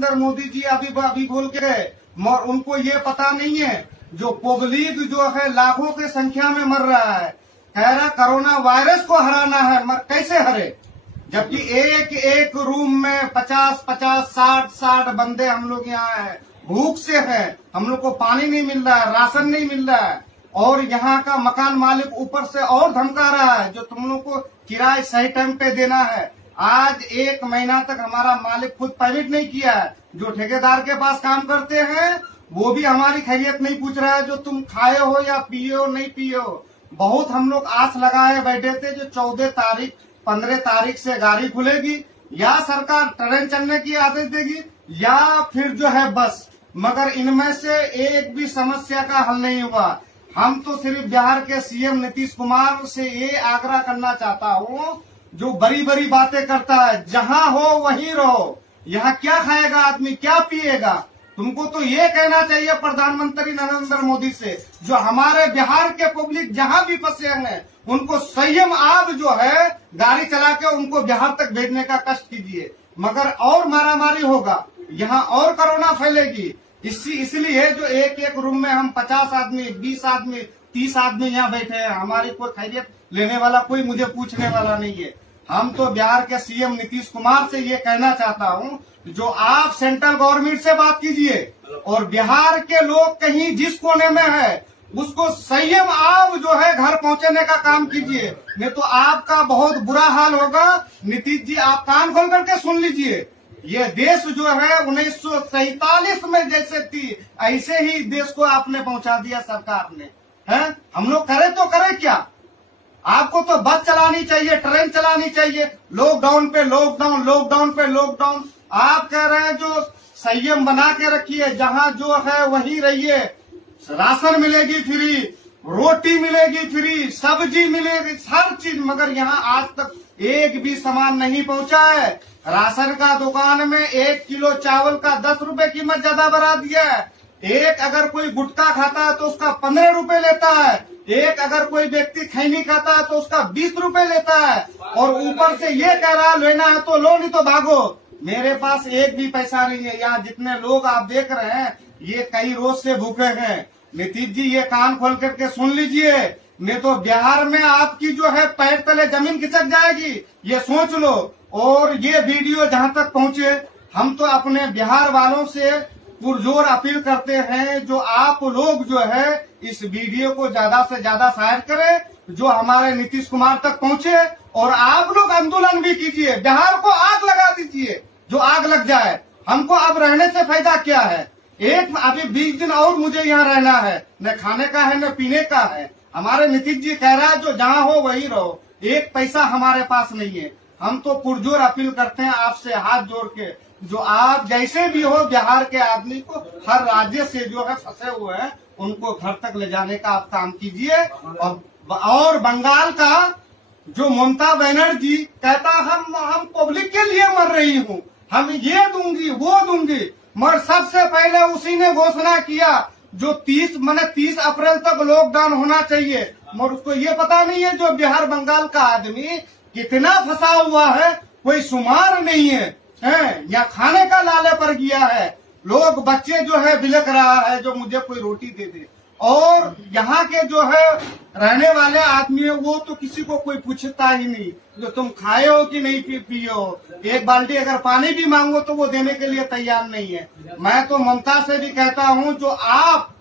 नरेंद्र मोदी जी अभी बोल के गए, मगर उनको ये पता नहीं है जो पब्लिक जो है लाखों की संख्या में मर रहा है, कह रहा कोरोना वायरस को हराना है, मगर कैसे हरे? जबकि एक एक रूम में 50-50, 60-60 बंदे हम लोग यहाँ हैं, भूख से हैं, हम लोग को पानी नहीं मिल रहा है, राशन नहीं मिल रहा है, और यहाँ का मकान मालिक ऊपर से और धमका रहा है जो तुम लोग को किराया सही टाइम पे देना है। आज 1 महीना तक हमारा मालिक खुद पेमेंट नहीं किया है। जो ठेकेदार के पास काम करते हैं वो भी हमारी खैरियत नहीं पूछ रहा है, जो तुम खाए हो या पिए हो नहीं पिए हो। बहुत हम लोग आस लगाए बैठे थे जो 14 तारीख 15 तारीख से गाड़ी खुलेगी, या सरकार ट्रेन चलने की आदेश देगी या फिर जो है बस, मगर इनमें से एक भी समस्या का हल नहीं हुआ। हम तो सिर्फ बिहार के सीएम नीतीश कुमार से ये आग्रह करना चाहता हूँ, जो बड़ी बड़ी बातें करता है, जहाँ हो वहीं रहो। यहाँ क्या खाएगा आदमी, क्या पिएगा? तुमको तो ये कहना चाहिए प्रधानमंत्री नरेंद्र मोदी से, जो हमारे बिहार के पब्लिक जहाँ भी फंसे हैं उनको संयम आप जो है गाड़ी चला के उनको बिहार तक भेजने का कष्ट कीजिए, मगर और मारामारी होगा, यहाँ और कोरोना फैलेगी। इसलिए जो एक एक रूम में हम 50 आदमी, 20 आदमी, 30 आदमी यहाँ बैठे हैं, हमारी कोई खैरियत लेने वाला, कोई मुझे पूछने वाला नहीं है। हम तो बिहार के सीएम नीतीश कुमार से ये कहना चाहता हूँ, जो आप सेंट्रल गवर्नमेंट से बात कीजिए और बिहार के लोग कहीं जिस कोने में है उसको संयम आप जो है घर पहुँचाने का काम कीजिए, नहीं तो आपका बहुत बुरा हाल होगा। नीतीश जी आप कान खोल करके सुन लीजिए, ये देश जो है 1947 में जैसे थी ऐसे ही देश को आपने पहुंचा दिया सरकार ने, है? हम लोग करे तो करे क्या? आपको तो बस चलानी चाहिए, ट्रेन चलानी चाहिए, लॉकडाउन पे लॉकडाउन, लॉकडाउन पे लॉकडाउन। आप कह रहे हैं जो संयम बना के रखिए, जहाँ जो है वहीं रहिए, राशन मिलेगी फ्री, रोटी मिलेगी फ्री, सब्जी मिलेगी, हर चीज, मगर यहाँ आज तक एक भी सामान नहीं पहुंचा है। राशन का दुकान में 1 किलो चावल का 10 रुपए कीमत ज्यादा बढ़ा दिया है। एक अगर कोई गुटखा खाता है तो उसका 15 रुपए लेता है, एक अगर कोई व्यक्ति खैनी खाता है तो उसका 20 रुपए लेता है, और ऊपर से ये कह रहा है लेना है तो लो नहीं तो भागो। मेरे पास एक भी पैसा नहीं है। यहाँ जितने लोग आप देख रहे हैं ये कई रोज से भूखे हैं। नीतीश जी ये कान खोल करके सुन लीजिए, नहीं तो बिहार में आपकी जो है पैर तले जमीन खिसक जाएगी, ये सोच लो। और ये वीडियो जहाँ तक पहुँचे, हम तो अपने बिहार वालों से पुरजोर अपील करते हैं, जो आप लोग जो है इस वीडियो को ज्यादा से ज्यादा शेयर करें, जो हमारे नीतीश कुमार तक पहुँचे, और आप लोग आंदोलन भी कीजिए, बिहार को आग लगा दीजिए, जो आग लग जाए। हमको अब रहने से फायदा क्या है? एक अभी 20 दिन और मुझे यहाँ रहना है, न खाने का है न पीने का है। हमारे नीतीश जी कह रहा है जो जहाँ हो वहीं रहो, एक पैसा हमारे पास नहीं है। हम तो पुरजोर अपील करते हैं आपसे हाथ जोड़ के, जो आप जैसे भी हो बिहार के आदमी को हर राज्य से जो है फंसे हुए हैं उनको घर तक ले जाने का आप काम कीजिए। और बंगाल का जो ममता बनर्जी कहता हम पब्लिक के लिए मर रही हूँ, हम ये दूंगी वो दूंगी, मगर सबसे पहले उसी ने घोषणा किया जो 30 अप्रैल तक लॉकडाउन होना चाहिए, मगर उसको ये पता नहीं है जो बिहार बंगाल का आदमी कितना फंसा हुआ है, कोई शुमार नहीं है, या खाने का लाले पर गया है। लोग बच्चे जो है बिलक रहा है जो मुझे कोई रोटी दे दे, और यहाँ के जो है रहने वाले आदमी है वो तो किसी को कोई पूछता ही नहीं, जो तुम खाए हो कि नहीं पिए हो। एक बाल्टी अगर पानी भी मांगो तो वो देने के लिए तैयार नहीं है। मैं तो ममता से भी कहता हूँ जो आप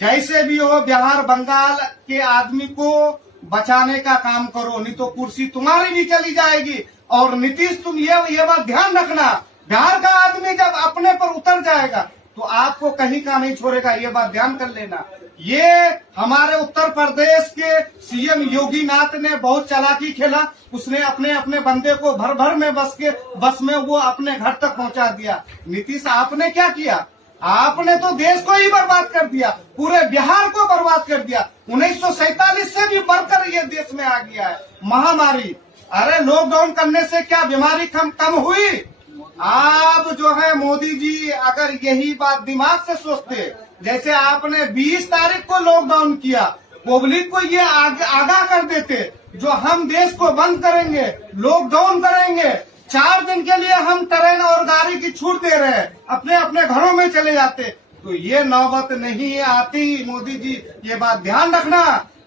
जैसे भी हो बिहार बंगाल के आदमी को बचाने का काम करो, नहीं तो कुर्सी तुम्हारी भी चली जाएगी। और नीतीश तुम ये बात ध्यान रखना, बिहार का आदमी जब अपने पर उतर जाएगा तो आपको कहीं का नहीं छोड़ेगा, ये बात ध्यान कर लेना। ये हमारे उत्तर प्रदेश के सीएम योगी नाथ ने बहुत चालाकी खेला, उसने अपने अपने बंदे को भर भर में बस में वो अपने घर तक पहुंचा दिया। नीतीश आपने क्या किया? आपने तो देश को ही बर्बाद कर दिया, पूरे बिहार को बर्बाद कर दिया। 1947 से भी बढ़कर ये देश में आ गया है महामारी। अरे लॉकडाउन करने से क्या बीमारी कम हुई? आप जो है मोदी जी अगर यही बात दिमाग से सोचते, जैसे आपने 20 तारीख को लॉकडाउन किया, पब्लिक को ये आगाह कर देते जो हम देश को बंद करेंगे, लॉकडाउन करेंगे, 4 दिन के लिए हम ट्रेन और गाड़ी की छूट दे रहे हैं, अपने अपने घरों में चले जाते। तो ये नौबत नहीं आती मोदी जी, ये बात ध्यान रखना।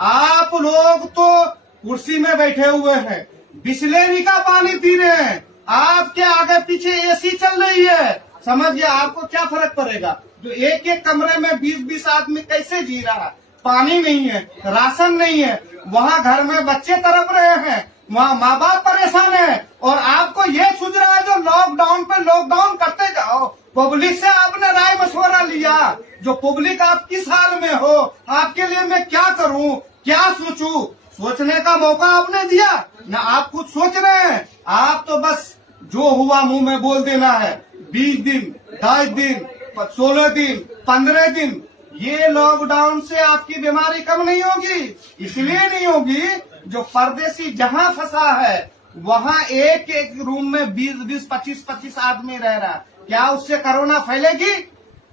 आप लोग तो कुर्सी में बैठे हुए हैं, बिस्लेरी का पानी पी रहे हैं, आपके आगे पीछे एसी चल रही है, समझिए आपको क्या फर्क पड़ेगा। जो एक एक कमरे में 20-20 आदमी कैसे जी रहा है, पानी नहीं है, राशन नहीं है, वहाँ घर में बच्चे तड़प रहे हैं, वहाँ माँ बाप परेशान है, और आपको ये सूझ रहा है जो लॉकडाउन पे लॉकडाउन करते जाओ। पब्लिक से आपने राय मशवरा लिया, जो पब्लिक आप किस हाल में हो, आपके लिए मैं क्या करूं, क्या सोचूं, सोचने का मौका आपने दिया ना। आप कुछ सोच रहे हैं, आप तो बस जो हुआ मुंह में बोल देना है। 20 दिन, 22 दिन, 16 दिन, 15 दिन, ये लॉकडाउन से आपकी बीमारी कम नहीं होगी। इसलिए नहीं होगी जो परदेसी जहाँ फंसा है वहाँ एक एक रूम में 20-20, 25-25 आदमी रह रहा है, क्या उससे कोरोना फैलेगी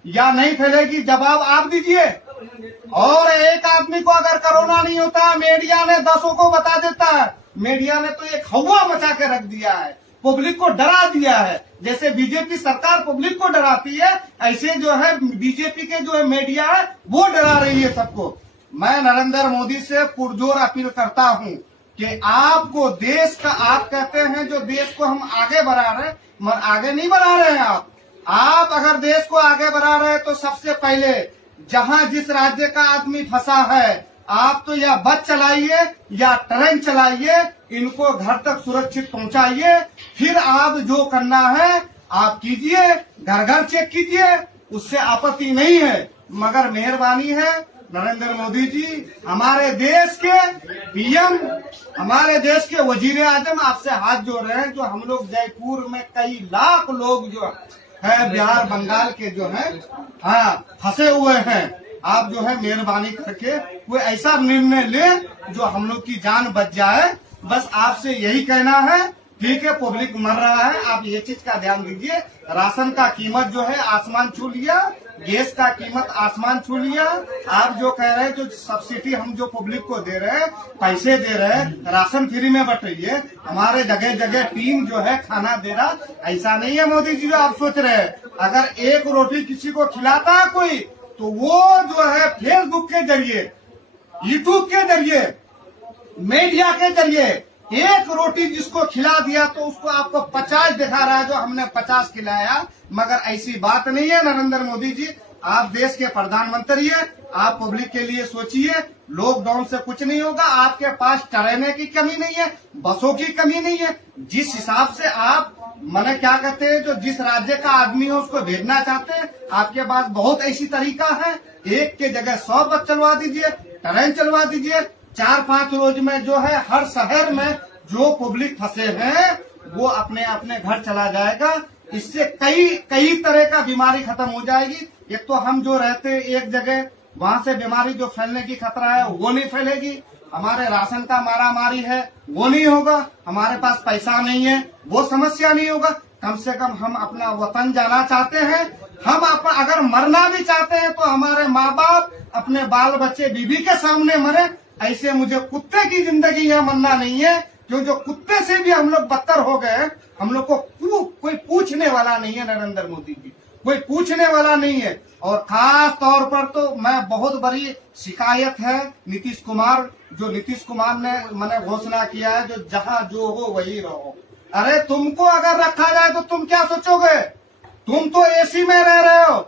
या नहीं फैलेगी? जवाब आप दीजिए। और एक आदमी को अगर कोरोना नहीं होता, मीडिया ने 10 को बता देता है। मीडिया ने तो एक हवा मचा के रख दिया है, पब्लिक को डरा दिया है। जैसे बीजेपी सरकार पब्लिक को डराती है, ऐसे जो है बीजेपी के जो है मीडिया है वो डरा रही है सबको। मैं नरेंद्र मोदी से पुरजोर अपील करता हूँ कि आपको देश का, आप कहते हैं जो देश को हम आगे बढ़ा रहे हैं, मगर आगे नहीं बढ़ा रहे हैं आप अगर देश को आगे बढ़ा रहे हैं तो सबसे पहले जहाँ जिस राज्य का आदमी फंसा है, आप तो या बस चलाइए या ट्रेन चलाइए, इनको घर तक सुरक्षित पहुंचाइए। फिर आप जो करना है आप कीजिए, घर घर चेक कीजिए, उससे आपत्ति नहीं है। मगर मेहरबानी है नरेंद्र मोदी जी, हमारे देश के पीएम, हमारे देश के वजीर आजम आपसे हाथ जोड़ रहे हैं। जो हम लोग जयपुर में कई लाख लोग जो है बिहार बंगाल के जो है फंसे हुए हैं, आप जो है मेहरबानी करके कोई ऐसा निर्णय ले जो हम लोग की जान बच जाए। बस आपसे यही कहना है। ठीक है, पब्लिक मर रहा है, आप ये चीज का ध्यान दीजिए। राशन का कीमत जो है आसमान छू लिया, गैस का कीमत आसमान छू लिया। आप जो कह रहे हैं जो सब्सिडी हम जो पब्लिक को दे रहे हैं, पैसे दे रहे हैं, राशन फ्री में बट रही है, हमारे जगह जगह टीम जो है खाना दे रहा। ऐसा नहीं है मोदी जी जो आप सोच रहे हैं। अगर एक रोटी किसी को खिलाता है कोई, तो वो जो है फेसबुक के जरिए, यूट्यूब के जरिए, मीडिया के जरिए एक रोटी जिसको खिला दिया तो उसको आपको 50 दिखा रहा है जो हमने 50 खिलाया। मगर ऐसी बात नहीं है नरेंद्र मोदी जी, आप देश के प्रधानमंत्री है, आप पब्लिक के लिए सोचिए। लॉकडाउन से कुछ नहीं होगा, आपके पास ट्रेन की कमी नहीं है, बसों की कमी नहीं है। जिस हिसाब से आप मैंने क्या कहते हैं जो जिस राज्य का आदमी है उसको भेजना चाहते हैं, आपके पास बहुत ऐसी तरीका है। एक के जगह 100 बस चलवा दीजिए, ट्रेन चलवा दीजिए। 4-5 रोज में जो है हर शहर में जो पब्लिक फंसे हैं वो अपने अपने घर चला जाएगा। इससे कई तरह का बीमारी खत्म हो जाएगी। एक तो हम जो रहते एक जगह, वहाँ से बीमारी जो फैलने की खतरा है वो नहीं फैलेगी। हमारे राशन का मारा मारी है वो नहीं होगा, हमारे पास पैसा नहीं है वो समस्या नहीं होगा। कम से कम हम अपना वतन जाना चाहते हैं, हम अगर मरना भी चाहते हैं तो हमारे माँ बाप, अपने बाल बच्चे, बीबी के सामने मरे। ऐसे मुझे कुत्ते की जिंदगी यहाँ मरना नहीं है, क्यों जो कुत्ते से भी हम लोग बदतर हो गए। हम लोग को कोई पूछने वाला नहीं है नरेंद्र मोदी जी, कोई पूछने वाला नहीं है। और खास तौर पर तो मैं बहुत बड़ी शिकायत है नीतीश कुमार, जो नीतीश कुमार ने मैंने घोषणा किया है जो जहाँ जो हो वही रहो। अरे तुमको अगर रखा जाए तो तुम क्या सोचोगे? तुम तो एसी में रह रहे हो,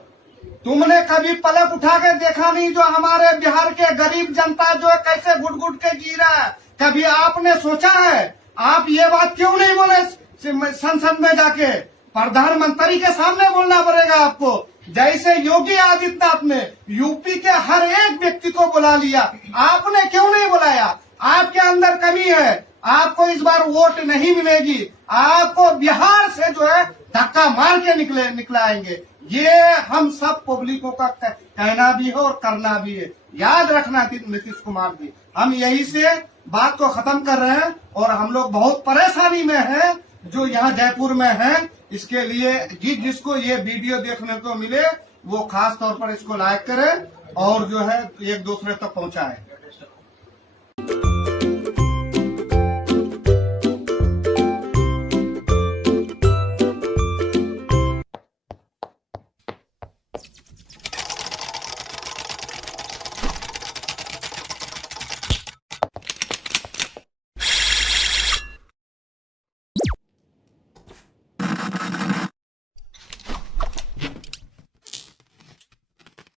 तुमने कभी पलक उठा के देखा नहीं जो हमारे बिहार के गरीब जनता जो है कैसे घुट घुट के जी रहा है। कभी आपने सोचा है? आप ये बात क्यों नहीं बोले संसद में जाके? प्रधानमंत्री के सामने बोलना पड़ेगा आपको। जैसे योगी आदित्यनाथ ने यूपी के हर एक व्यक्ति को बुला लिया, आपने क्यों नहीं बुलाया? आपके अंदर कमी है, आपको इस बार वोट नहीं मिलेगी, आपको बिहार से जो है धक्का मार के निकलाएंगे। ये हम सब पब्लिकों का कहना भी है और करना भी है। याद रखना नीतीश कुमार जी, हम यही से बात को खत्म कर रहे हैं और हम लोग बहुत परेशानी में हैं जो यहाँ जयपुर में हैं। इसके लिए जिसको ये वीडियो देखने को मिले वो खास तौर पर इसको लाइक करे और जो है एक दूसरे तक पहुँचाए।